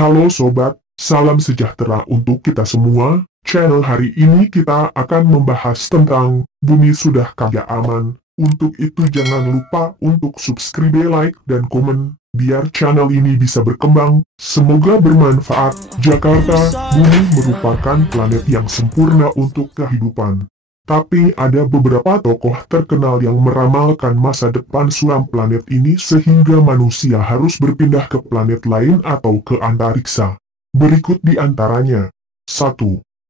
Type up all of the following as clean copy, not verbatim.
Halo sobat, salam sejahtera untuk kita semua. Channel hari ini kita akan membahas tentang bumi sudah kaya aman. Untuk itu jangan lupa untuk subscribe, like, dan komen, biar channel ini bisa berkembang. Semoga bermanfaat. Jakarta, bumi merupakan planet yang sempurna untuk kehidupan. Tapi ada beberapa tokoh terkenal yang meramalkan masa depan suram planet ini sehingga manusia harus berpindah ke planet lain atau ke antariksa. Berikut di antaranya. 1.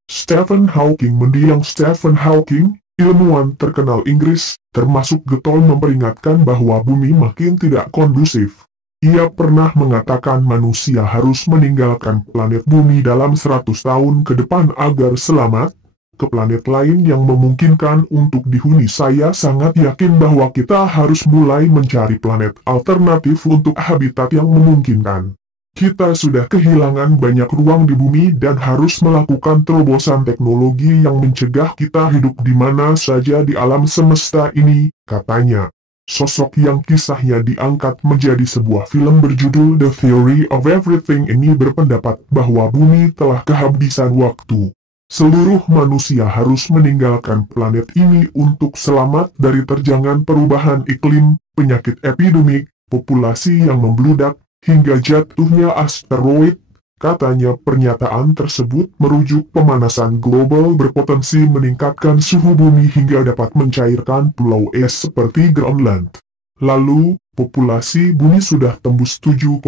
Stephen Hawking. Mendiang Stephen Hawking, ilmuwan terkenal Inggris, termasuk getol memperingatkan bahwa bumi makin tidak kondusif. Ia pernah mengatakan manusia harus meninggalkan planet bumi dalam 100 tahun ke depan agar selamat ke planet lain yang memungkinkan untuk dihuni. Saya sangat yakin bahwa kita harus mulai mencari planet alternatif untuk habitat yang memungkinkan. Kita sudah kehilangan banyak ruang di bumi dan harus melakukan terobosan teknologi yang mencegah kita hidup di mana saja di alam semesta ini, katanya. Sosok yang kisahnya diangkat menjadi sebuah film berjudul The Theory of Everything ini berpendapat bahwa bumi telah kehabisan waktu. Seluruh manusia harus meninggalkan planet ini untuk selamat dari terjangan perubahan iklim, penyakit epidemik, populasi yang membludak, hingga jatuhnya asteroid. Katanya pernyataan tersebut merujuk pemanasan global berpotensi meningkatkan suhu bumi hingga dapat mencairkan pulau es seperti Greenland. Lalu, populasi bumi sudah tembus 7,3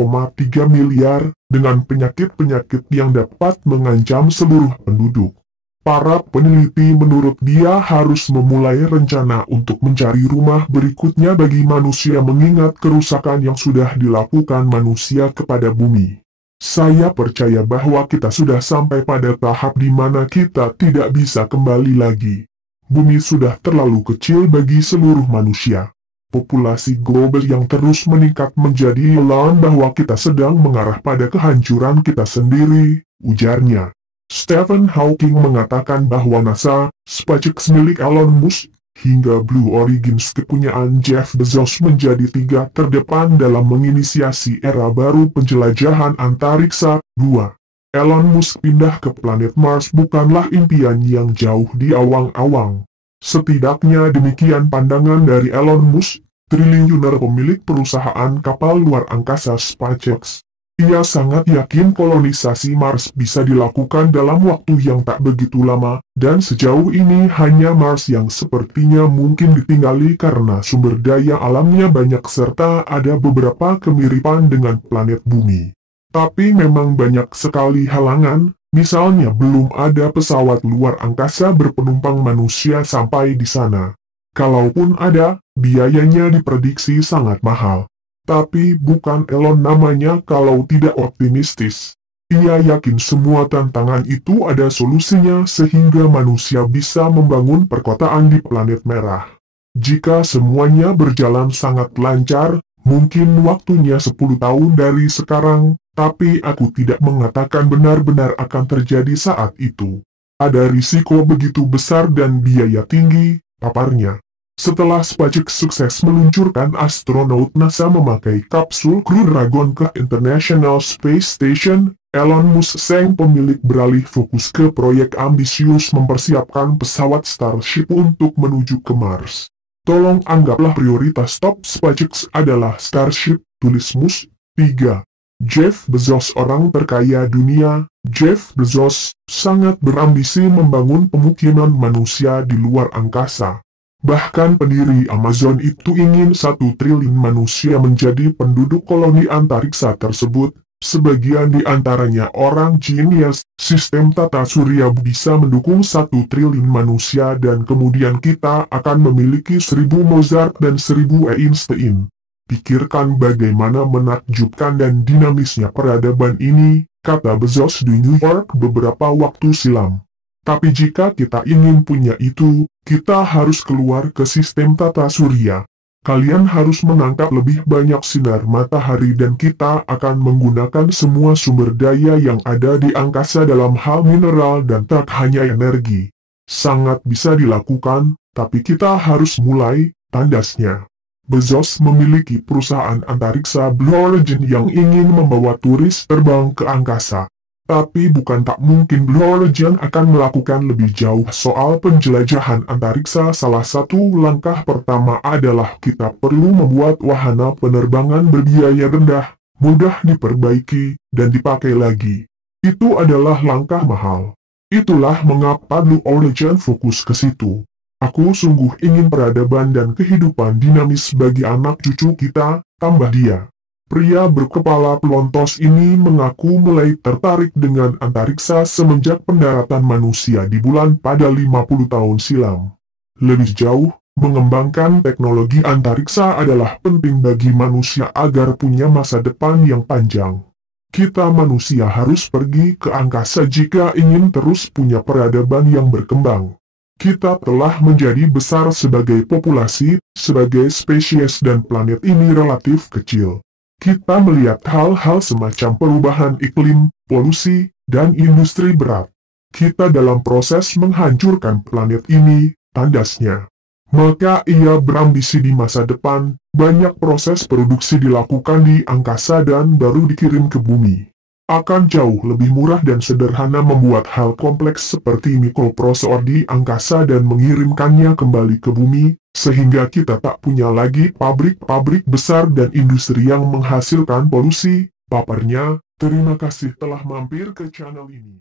miliar, dengan penyakit-penyakit yang dapat mengancam seluruh penduduk. Para peneliti menurut dia harus memulai rencana untuk mencari rumah berikutnya bagi manusia mengingat kerusakan yang sudah dilakukan manusia kepada bumi. Saya percaya bahwa kita sudah sampai pada tahap di mana kita tidak bisa kembali lagi. Bumi sudah terlalu kecil bagi seluruh manusia. Populasi global yang terus meningkat menjadi alarm bahwa kita sedang mengarah pada kehancuran kita sendiri, ujarnya. Stephen Hawking mengatakan bahwa NASA, SpaceX milik Elon Musk, hingga Blue Origin kepunyaan Jeff Bezos menjadi tiga terdepan dalam menginisiasi era baru penjelajahan antariksa. 2. Elon Musk pindah ke planet Mars bukanlah impian yang jauh di awang-awang. Setidaknya demikian pandangan dari Elon Musk, triliuner pemilik perusahaan kapal luar angkasa SpaceX. Ia sangat yakin kolonisasi Mars bisa dilakukan dalam waktu yang tak begitu lama, dan sejauh ini hanya Mars yang sepertinya mungkin ditinggali karena sumber daya alamnya banyak serta ada beberapa kemiripan dengan planet bumi. Tapi memang banyak sekali halangan. Misalnya belum ada pesawat luar angkasa berpenumpang manusia sampai di sana. Kalaupun ada, biayanya diprediksi sangat mahal. Tapi bukan Elon namanya kalau tidak optimistis. Ia yakin semua tantangan itu ada solusinya sehingga manusia bisa membangun perkotaan di planet merah. Jika semuanya berjalan sangat lancar, mungkin waktunya 10 tahun dari sekarang. Tapi aku tidak mengatakan benar-benar akan terjadi saat itu. Ada risiko begitu besar dan biaya tinggi, paparnya. Setelah SpaceX sukses meluncurkan astronot NASA memakai kapsul Crew Dragon ke International Space Station, Elon Musk sang pemilik beralih fokus ke proyek ambisius mempersiapkan pesawat Starship untuk menuju ke Mars. Tolong anggaplah prioritas top SpaceX adalah Starship, tulis Musk. 3. Jeff Bezos. Orang terkaya dunia, Jeff Bezos, sangat berambisi membangun pemukiman manusia di luar angkasa. Bahkan pendiri Amazon itu ingin 1 triliun manusia menjadi penduduk koloni antariksa tersebut. Sebagian di antaranya orang genius. Sistem tata surya bisa mendukung 1 triliun manusia dan kemudian kita akan memiliki 1000 Mozart dan 1000 Einstein. Pikirkan bagaimana menakjubkan dan dinamisnya peradaban ini, kata Bezos di New York beberapa waktu silam. Tapi jika kita ingin punya itu, kita harus keluar ke sistem tata surya. Kalian harus menangkap lebih banyak sinar matahari dan kita akan menggunakan semua sumber daya yang ada di angkasa dalam hal mineral dan tak hanya energi. Sangat bisa dilakukan, tapi kita harus mulai, tandasnya. Bezos memiliki perusahaan antariksa Blue Origin yang ingin membawa turis terbang ke angkasa. Tapi bukan tak mungkin Blue Origin akan melakukan lebih jauh soal penjelajahan antariksa. Salah satu langkah pertama adalah kita perlu membuat wahana penerbangan berbiaya rendah, mudah diperbaiki, dan dipakai lagi. Itu adalah langkah mahal. Itulah mengapa Blue Origin fokus ke situ. Aku sungguh ingin peradaban dan kehidupan dinamis bagi anak cucu kita, tambah dia. Pria berkepala pelontos ini mengaku mulai tertarik dengan antariksa semenjak pendaratan manusia di bulan pada 50 tahun silam. Lebih jauh, mengembangkan teknologi antariksa adalah penting bagi manusia agar punya masa depan yang panjang. Kita manusia harus pergi ke angkasa jika ingin terus punya peradaban yang berkembang. Kita telah menjadi besar sebagai populasi, sebagai spesies dan planet ini relatif kecil. Kita melihat hal-hal semacam perubahan iklim, polusi, dan industri berat. Kita dalam proses menghancurkan planet ini, tandasnya. Maka ia berambisi di masa depan, banyak proses produksi dilakukan di angkasa dan baru dikirim ke bumi. Akan jauh lebih murah dan sederhana membuat hal kompleks seperti mikroprosesor di angkasa dan mengirimkannya kembali ke bumi, sehingga kita tak punya lagi pabrik-pabrik besar dan industri yang menghasilkan polusi, paparnya. Terima kasih telah mampir ke channel ini.